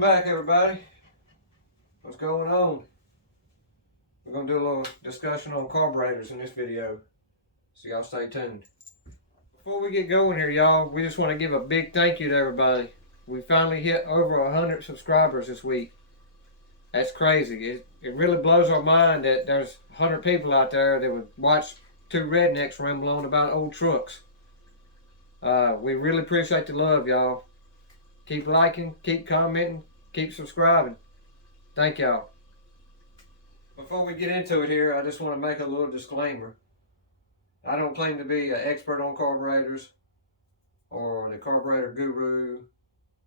Welcome back, everybody. What's going on? We're going to do a little discussion on carburetors in this video, so y'all stay tuned. Before we get going here, y'all, we just want to give a big thank you to everybody. We finally hit over 100 subscribers this week. That's crazy. It really blows our mind that there's 100 people out there that would watch two rednecks ramble on about old trucks. We really appreciate the love, y'all. Keep liking, keep commenting, keep subscribing. Thank y'all. Before we get into it here, I just want to make a little disclaimer. I don't claim to be an expert on carburetors, or the carburetor guru,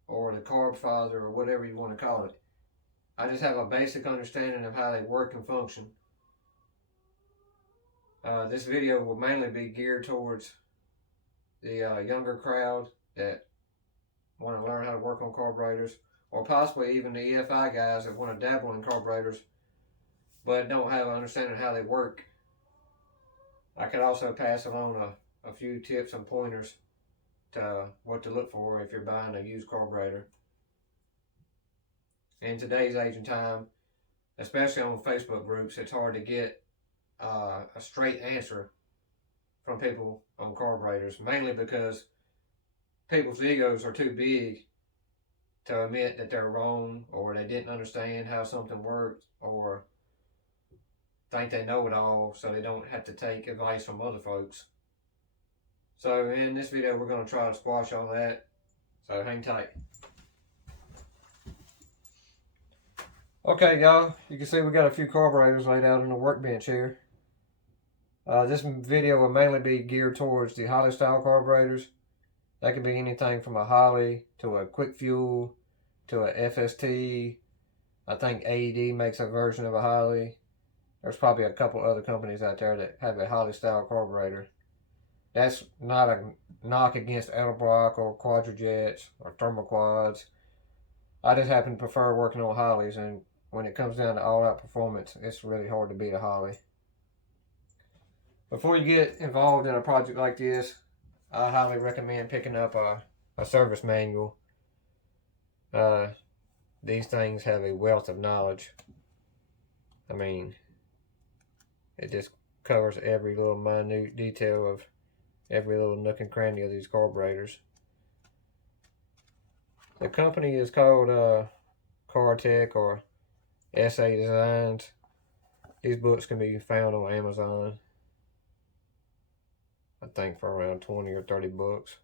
or the carb father, or whatever you want to call it. I just have a basic understanding of how they work and function. This video will mainly be geared towards the younger crowd that want to learn how to work on carburetors, or possibly even the EFI guys that want to dabble in carburetors but don't have an understanding of how they work. I could also pass along a few tips and pointers to what to look for if you're buying a used carburetor. In today's age and time, especially on Facebook groups, it's hard to get a straight answer from people on carburetors, mainly because people's egos are too big to admit that they're wrong, or they didn't understand how something worked, or think they know it all, so they don't have to take advice from other folks. So in this video, we're going to try to squash all that, so hang tight. Okay, y'all, you can see we got a few carburetors laid out on the workbench here. This video will mainly be geared towards the Holley style carburetors. That could be anything from a Holley to a Quick Fuel to a FST. I think AED makes a version of a Holley. There's probably a couple other companies out there that have a Holley style carburetor. That's not a knock against Edelbrock or Quadrajets or Thermoquads. I just happen to prefer working on Holleys, and when it comes down to all-out performance, it's really hard to beat a Holley. Before you get involved in a project like this, I highly recommend picking up a service manual. These things have a wealth of knowledge. I mean, it just covers every little minute detail of every little nook and cranny of these carburetors. The company is called Cartech or SA Designs. These books can be found on Amazon, I think for around 20 or 30 bucks.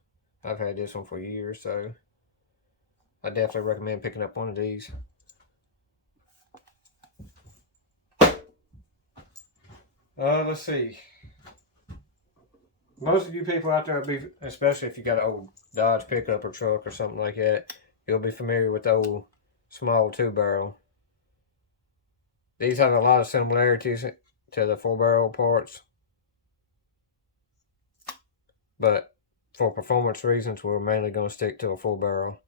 I've had this one for years, so I definitely recommend picking up one of these. Let's see. Most of you people out there, especially if you got an old Dodge pickup or truck or something like that, you'll be familiar with the old small 2-barrel. These have a lot of similarities to the 4-barrel parts, but for performance reasons, we're mainly going to stick to a 4-barrel.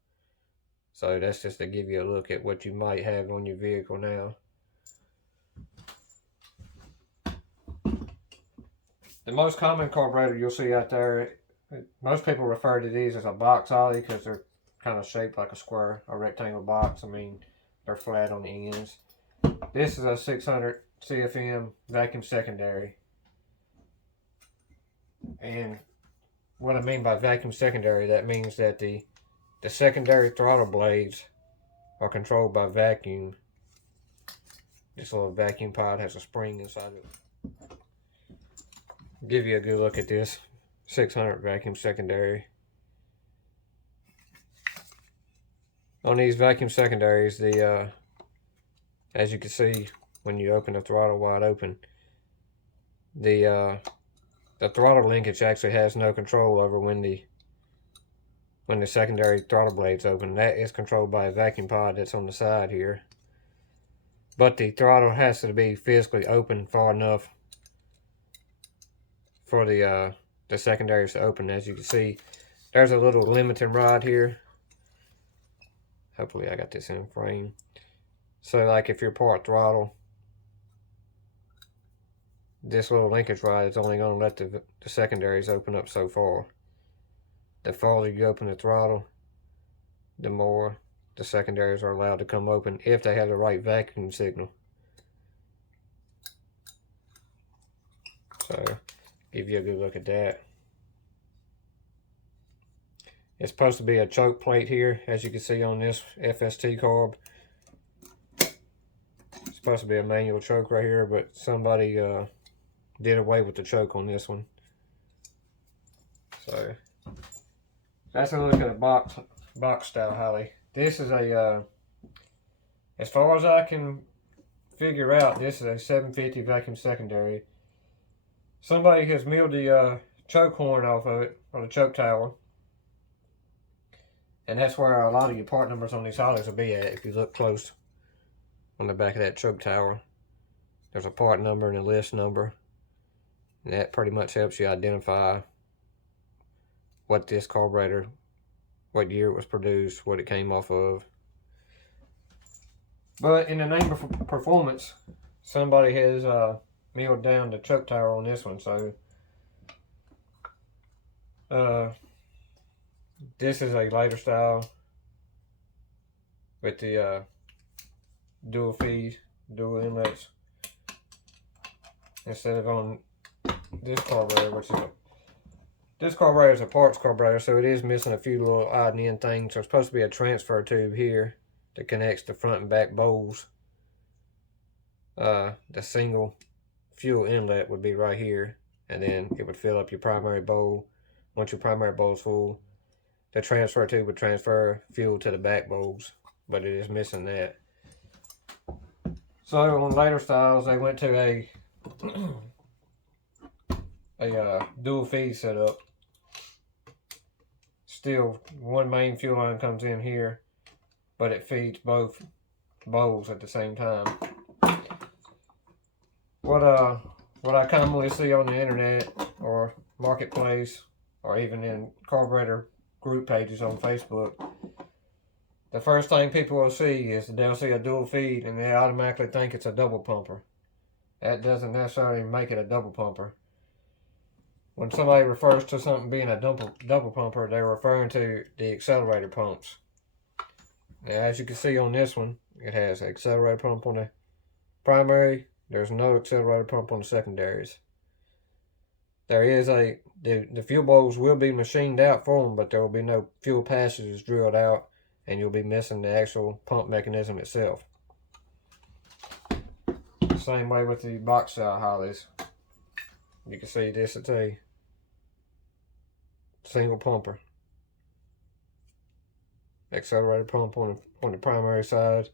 So that's just to give you a look at what you might have on your vehicle now. The most common carburetor you'll see out there, most people refer to these as a box Holley because they're kind of shaped like a square, a rectangle box. I mean, they're flat on the ends. This is a 600 CFM vacuum secondary. And what I mean by vacuum secondary, that means that the secondary throttle blades are controlled by vacuum. This little vacuum pod has a spring inside of it. Give you a good look at this 600 vacuum secondary. On these vacuum secondaries, as you can see when you open the throttle wide open, the throttle linkage actually has no control over when the secondary throttle blade's open. That is controlled by a vacuum pod that's on the side here. But the throttle has to be physically open far enough for the secondaries to open. As you can see, there's a little limiting rod here. Hopefully I got this in frame. So like if you're part throttle, this little linkage rod is only going to let the secondaries open up so far. The farther you open the throttle, the more the secondaries are allowed to come open if they have the right vacuum signal. So, give you a good look at that. It's supposed to be a choke plate here, as you can see on this FST carb. It's supposed to be a manual choke right here, but somebody did away with the choke on this one. So that's a look at a box style Holley. This is a, as far as I can figure out, this is a 750 vacuum secondary. Somebody has milled the choke horn off of it, or the choke tower. And that's where a lot of your part numbers on these Holleys will be at. If you look close on the back of that choke tower, there's a part number and a list number. And that pretty much helps you identify what this carburetor, what year it was produced, what it came off of. But in the name of performance, somebody has milled down the choke tower on this one. So this is a later style with the dual feed, dual inlets, instead of on this carburetor, which is this carburetor is a parts carburetor, so it is missing a few little odd and end things. There's supposed to be a transfer tube here that connects the front and back bowls. The single fuel inlet would be right here, and then it would fill up your primary bowl. Once your primary bowl is full, the transfer tube would transfer fuel to the back bowls, but it is missing that. So on later styles, they went to a dual feed setup. Still, one main fuel line comes in here, but it feeds both bowls at the same time. What I commonly see on the internet or marketplace, or even in carburetor group pages on Facebook, the first thing people will see is they'll see a dual feed and they automatically think it's a double pumper. That doesn't necessarily make it a double pumper. When somebody refers to something being a double pumper, they're referring to the accelerator pumps. Now, as you can see on this one, it has an accelerator pump on the primary. There's no accelerator pump on the secondaries. There is the fuel bowls will be machined out for them, but there will be no fuel passages drilled out, and you'll be missing the actual pump mechanism itself. Same way with the box style Holleys. You can see this, it's a single pumper. Accelerator pump on the primary side,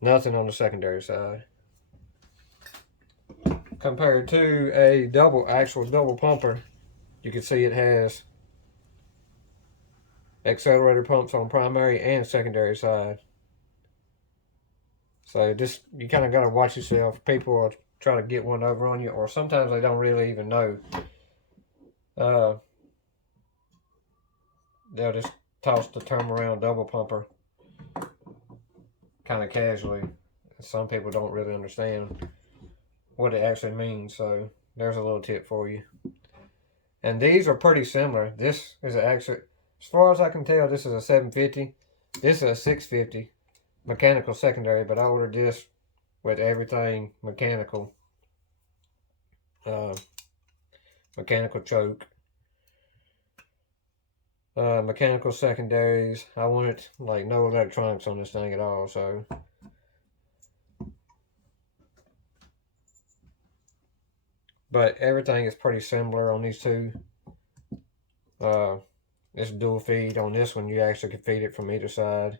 nothing on the secondary side. Compared to a actual double pumper, you can see it has accelerator pumps on primary and secondary side. So just, you kind of got to watch yourself. People will try to get one over on you, or sometimes they don't really even know. They'll just toss the term around double pumper kind of casually. Some people don't really understand what it actually means, so there's a little tip for you. And these are pretty similar. This is actually, as far as I can tell, this is a 750. This is a 650 mechanical secondary, but I ordered this with everything mechanical. Mechanical choke, mechanical secondaries. I wanted like no electronics on this thing at all, so but everything is pretty similar on these two. It's dual feed. On this one, you actually can feed it from either side.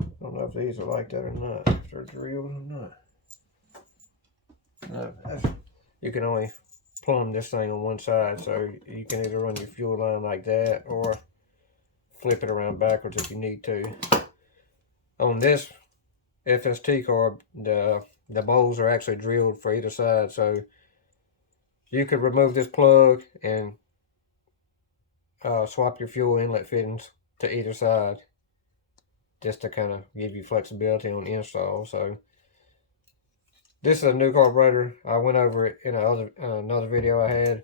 I don't know if these are like that or not, if they're drilled or not. No, you can only plumb this thing on one side, so you can either run your fuel line like that or flip it around backwards if you need to. On this FST carb, the bowls are actually drilled for either side, so you could remove this plug and swap your fuel inlet fittings to either side, just to kind of give you flexibility on install. So this is a new carburetor. I went over it in another video I had.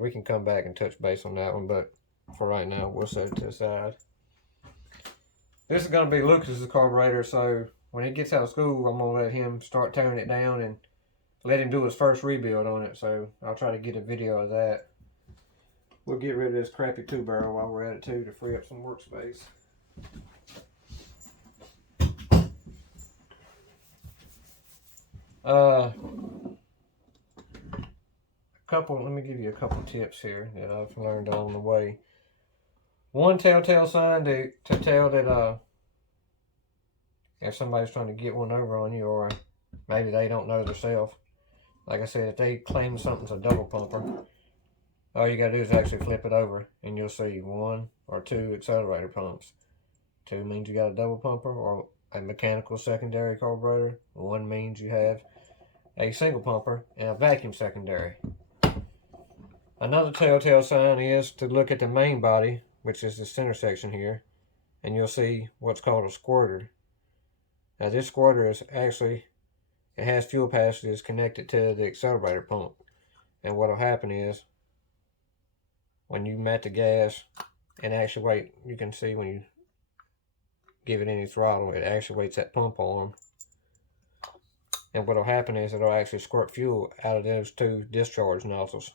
We can come back and touch base on that one, but for right now, we'll set it to the side. This is going to be Lucas's carburetor, so when he gets out of school, I'm going to let him start tearing it down and let him do his first rebuild on it. So I'll try to get a video of that. We'll get rid of this crappy 2-barrel while we're at it too, to free up some workspace. Let me give you a couple tips here that I've learned along the way. One telltale sign to tell that if somebody's trying to get one over on you, or maybe they don't know themselves. Like I said, if they claim something's a double pumper, all you gotta do is actually flip it over and you'll see 1 or 2 accelerator pumps. 2 means you got a double pumper or a mechanical secondary carburetor. 1 means you have a single pumper and a vacuum secondary. Another telltale sign is to look at the main body, which is the center section here, and you'll see what's called a squirter. Now this squirter is actually, it has fuel passages connected to the accelerator pump. And what'll happen is, when you mat the gas and actuate, you can see when you give it any throttle, it actuates that pump arm. And what'll happen is it'll actually squirt fuel out of those 2 discharge nozzles.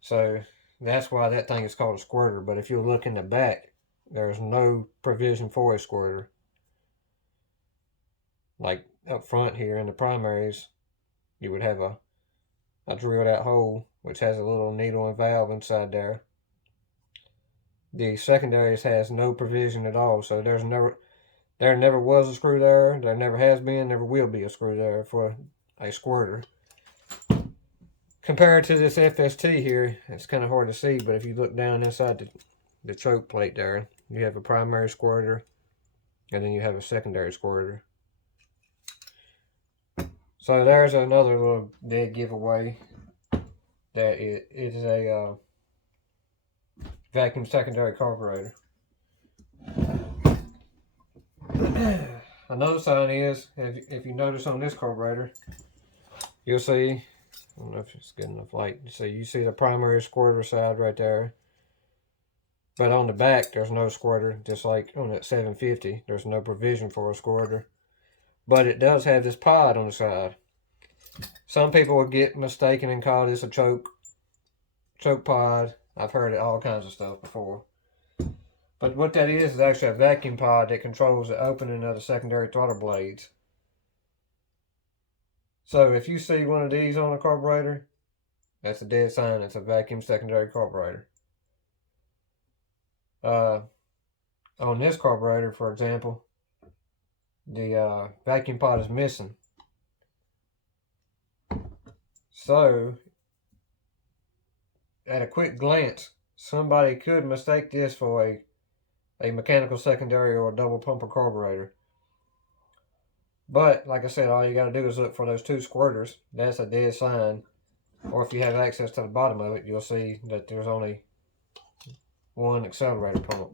So that's why that thing is called a squirter. But if you look in the back, there's no provision for a squirter. Like up front here in the primaries, you would have a drilled out hole which has a little needle and valve inside there. The secondaries has no provision at all, so there never was a screw there, there never has been, never will be a screw there for a squirter. Compared to this FST here, it's kind of hard to see, but if you look down inside the choke plate there, you have a primary squirter, and then you have a secondary squirter. So there's another little dead giveaway that it is a vacuum secondary carburetor. Another sign is, if you notice on this carburetor, you'll see, I don't know if it's good enough light to see, you see the primary squirter side right there. But on the back, there's no squirter, just like on that 750, there's no provision for a squirter. But it does have this pod on the side. Some people will get mistaken and call this a choke pod. I've heard all kinds of stuff before. But what that is actually a vacuum pod that controls the opening of the secondary throttle blades. So if you see one of these on a carburetor, that's a dead sign. It's a vacuum secondary carburetor. On this carburetor, for example, the vacuum pod is missing. So, at a quick glance, somebody could mistake this for a mechanical secondary or a double pumper carburetor. But, like I said, all you got to do is look for those 2 squirters. That's a dead sign. Or if you have access to the bottom of it, you'll see that there's only 1 accelerator pump.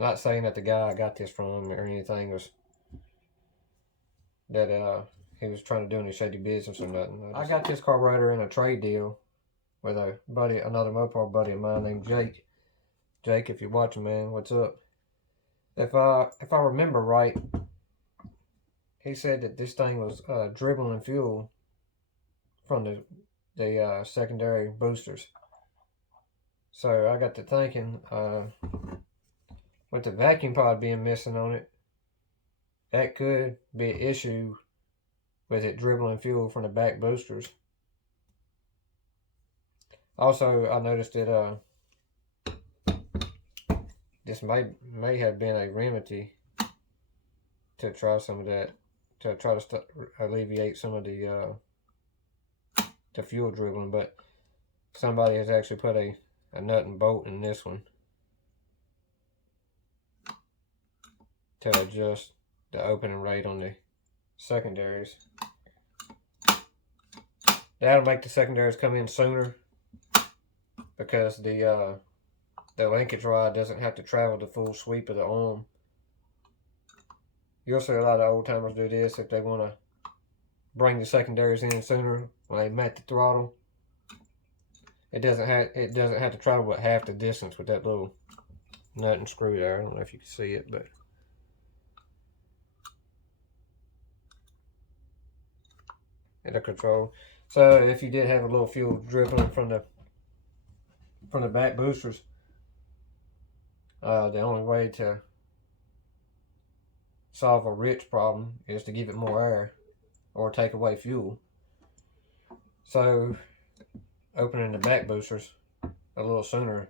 Not saying that the guy I got this from or anything was that he was trying to do any shady business or nothing. I got this carburetor in a trade deal with a buddy, another Mopar buddy of mine named Jake. Jake, if you're watching, man, what's up? If I remember right, he said that this thing was dribbling fuel from the secondary boosters. So I got to thinking, with the vacuum pod being missing on it, that could be an issue with it dribbling fuel from the back boosters. Also, I noticed that this may have been a remedy to try some of that, to try to alleviate some of the fuel dribbling, but somebody has actually put a nut and bolt in this one to adjust the opening rate on the secondaries. That'll make the secondaries come in sooner because the linkage rod doesn't have to travel the full sweep of the arm. You'll see a lot of old timers do this if they want to bring the secondaries in sooner when they mat the throttle. it doesn't have to travel but half the distance with that little nut and screw there. I don't know if you can see it, but it'll control. So if you did have a little fuel dripping from the back boosters, the only way to solve a rich problem is to give it more air or take away fuel. So opening the back boosters a little sooner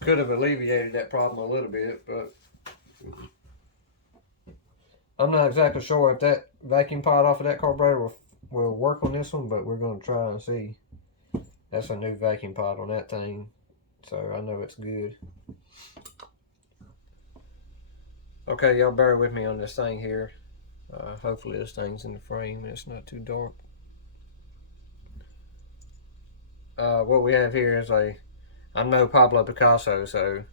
could have alleviated that problem a little bit, but I'm not exactly sure if that vacuum pod off of that carburetor will work on this one, but we're going to try and see. That's a new vacuum pod on that thing, so I know it's good. Okay, y'all bear with me on this thing here. Hopefully this thing's in the frame and it's not too dark. What we have here is I'm no Pablo Picasso, so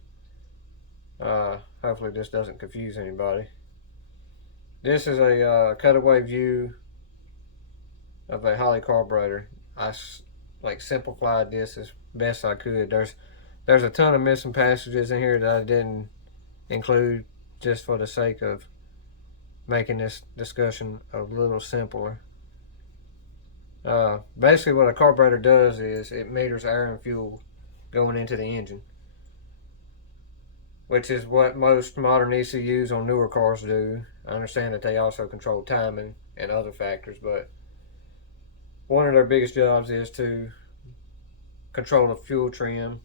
hopefully this doesn't confuse anybody. This is a cutaway view of a Holley carburetor. I simplified this as best I could. There's a ton of missing passages in here that I didn't include just for the sake of making this discussion a little simpler. Basically what a carburetor does is it meters air and fuel going into the engine, which is what most modern ECUs on newer cars do. I understand that they also control timing and other factors, but one of their biggest jobs is to control the fuel trim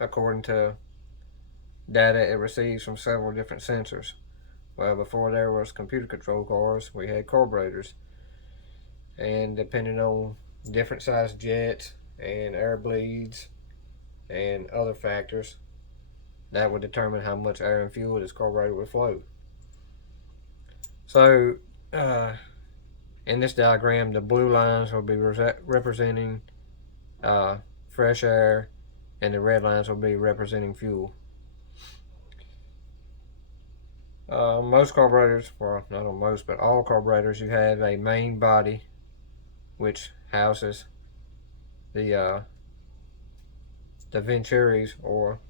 according to data it receives from several different sensors. Well, before there was computer control cars, we had carburetors, and depending on different size jets and air bleeds and other factors, that would determine how much air and fuel this carburetor would flow. So in this diagram, the blue lines will be representing fresh air, and the red lines will be representing fuel. Most carburetors, well, not on most, but all carburetors, you have a main body which houses the Venturis, or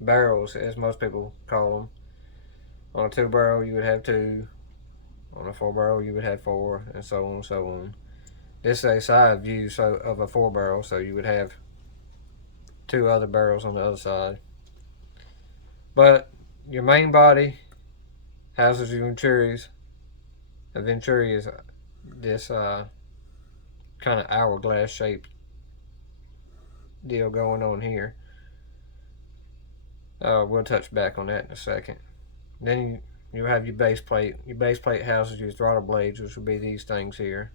barrels as most people call them. On a 2-barrel you would have 2, on a 4-barrel you would have 4, and so on and so on. This is a side view of a 4-barrel, so you would have 2 other barrels on the other side. But your main body houses your Venturis. A Venturi is this kind of hourglass shaped deal going on here. We'll touch back on that in a second. Then you have your base plate. Your base plate houses your throttle blades, which will be these things here.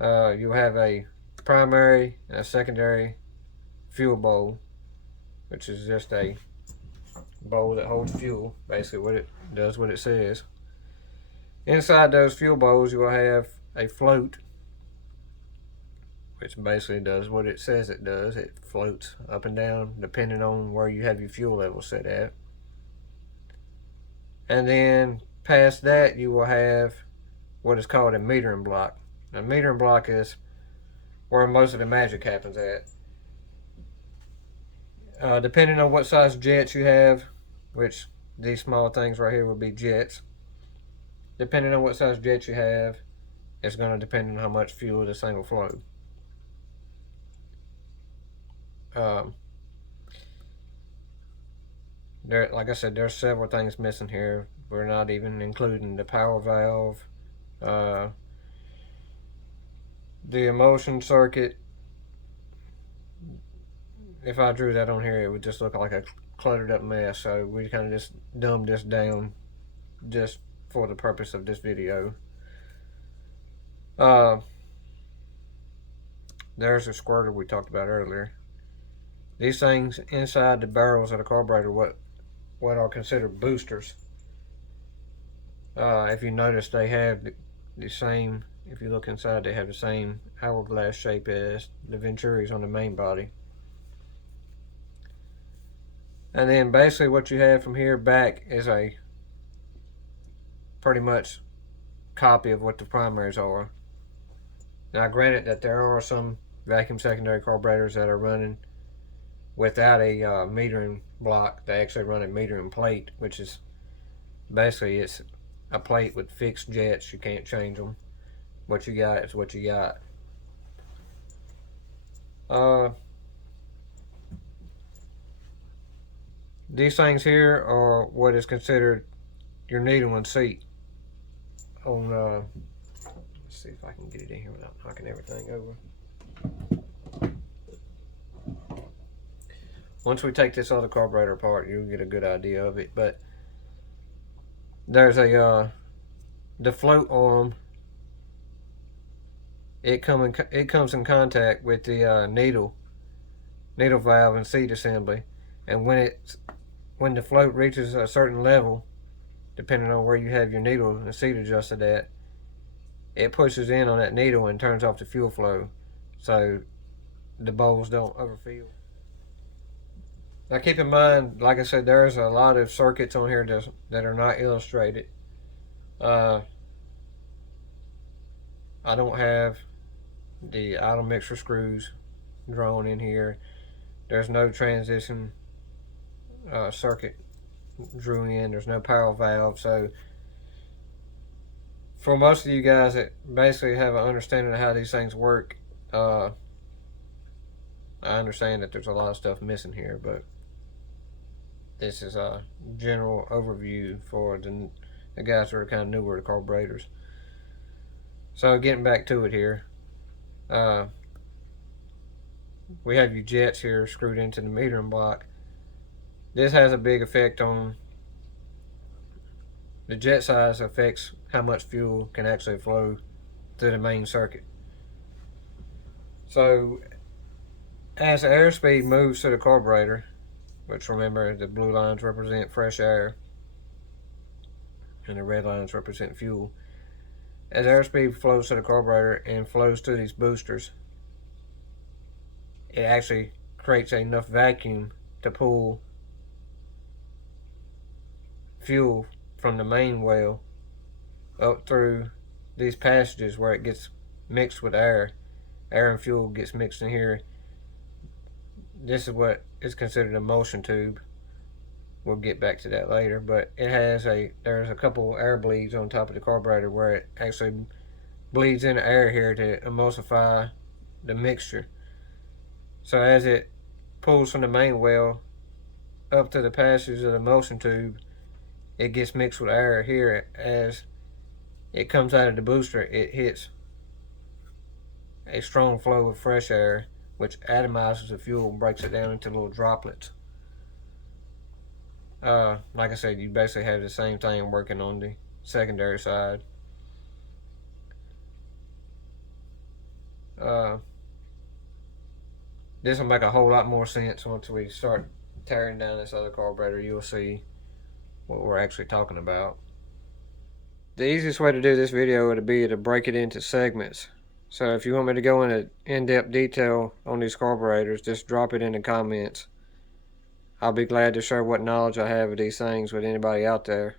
You'll have a primary and a secondary fuel bowl, which is just a bowl that holds fuel. Basically what it does, what it says. Inside those fuel bowls you will have a float, which basically does what it says it does. It floats up and down depending on where you have your fuel level set at. And then past that you will have what is called a metering block. A metering block is where most of the magic happens at. Depending on what size jets you have, which these small things right here will be jets. Depending on what size jets you have, it's going to depend on how much fuel this thing will flow. Like I said, there's several things missing here. We're not even including the power valve, the emulsion circuit. If I drew that on here, it would just look like a cluttered up mess, so we kind of just dumbed this down just for the purpose of this video. There's a squirter we talked about earlier. These things inside the barrels of the carburetor, what are considered boosters. If you notice, they have the same, if you look inside, they have the same hourglass shape as the Venturis on the main body. And then basically what you have from here back is a pretty much copy of what the primaries are. Now granted that there are some vacuum secondary carburetors that are running without a metering block. They actually run a metering plate, which is basically it's a plate with fixed jets. You can't change them. What you got is what you got. These things here are what is considered your needle and seat. On let's see if I can get it in here without knocking everything over. Once we take this other carburetor apart, you'll get a good idea of it. But there's a the float arm. It comes in contact with the needle valve and seat assembly, and when the float reaches a certain level, depending on where you have your needle and seat adjusted at, it pushes in on that needle and turns off the fuel flow, so the bowls don't overfill. Now keep in mind, like I said, there's a lot of circuits on here that are not illustrated. I don't have the idle mixer screws drawn in here. There's no transition circuit drew in. There's no power valve. So for most of you guys that basically have an understanding of how these things work, I understand that there's a lot of stuff missing here, but this is a general overview for the guys that are kind of newer to carburetors. So getting back to it here, we have your jets here screwed into the metering block. This has a big effect on the jet size, affects how much fuel can actually flow through the main circuit. So as the airspeed moves to the carburetor, which remember the blue lines represent fresh air and the red lines represent fuel, as airspeed flows to the carburetor and flows to these boosters, it actually creates enough vacuum to pull fuel from the main well up through these passages where it gets mixed with air. Air and fuel gets mixed in here. This is what is considered a motion tube. We'll get back to that later, but there's a couple air bleeds on top of the carburetor where it actually bleeds in the air here to emulsify the mixture. So as it pulls from the main well up to the passages of the motion tube, it gets mixed with air here. As it comes out of the booster, it hits a strong flow of fresh air, which atomizes the fuel and breaks it down into little droplets. Like I said, you basically have the same thing working on the secondary side. This will make a whole lot more sense once we start tearing down this other carburetor. You'll see what we're actually talking about. The easiest way to do this video would be to break it into segments. So if you want me to go into in-depth detail on these carburetors, just drop it in the comments. I'll be glad to share what knowledge I have of these things with anybody out there.